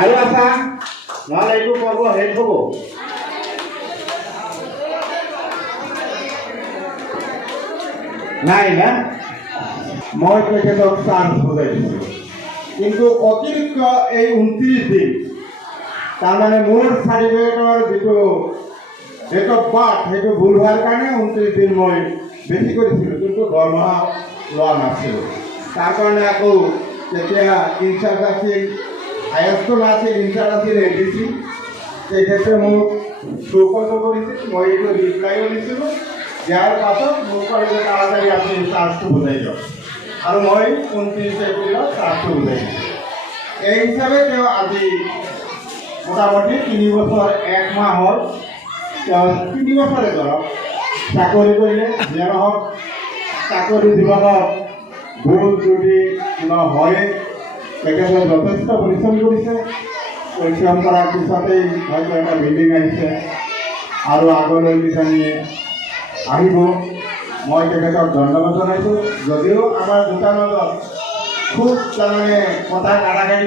আৰু আছা নহ'লে এইটো পৰ্ব শেষ হ'ব। নাই না মই তেখেতক চান্স বুজাই দিছিলোঁ, কিন্তু অতিৰিক্ত এই 29 দিন তাৰমানে মোৰ চাৰ্টিফিকেটৰ যিটো ডেট অফ বাৰ্থ সেইটো ভুল হোৱাৰ কাৰণে 29 দিন মই বেছি কৰিছিলোঁ, কিন্তু দৰমহা লোৱা নাছিলোঁ। তাৰ কাৰণে আকৌ তেতিয়া ইনচাৰ্জ আছিল হাইস্কুল আছিল, ইনচাৰ্জ আছিল ADC, তেখেতে মোক চৌকত কৰিছিল, মই এইটো ৰিপ্লাইও দিছিলোঁ। দিয়াৰ পাছত মোক ক'লে তাড়াতাড়ি আপুনি চাৰ্জটো বুজাই দিয়ক, আৰু মই 29 এপ্ৰিলত চাৰ্জটো বুজাই দিছোঁ। এই হিচাপে তেওঁ আজি মোটামুটি 3 বছৰ 1 মাহ হ'ল, তেওঁ 3 বছৰে ধৰক চাকৰি কৰিলে। যিয়ে নহওক চাকৰি জীৱনত ভুল যদি কিবা হয় তেখেতে যথেষ্ট পৰিশ্ৰম কৰিছে। পৰিশ্ৰম কৰাৰ পিছতেই হয়তো এটা বিল্ডিং আহিছে আৰু আগলৈ কিজানি আহিব। মই তেখেতক ধন্যবাদ জনাইছোঁ। যদিও আমাৰ দুটাৰ মাজত খুব তাৰমানে কথা কাটাকাটি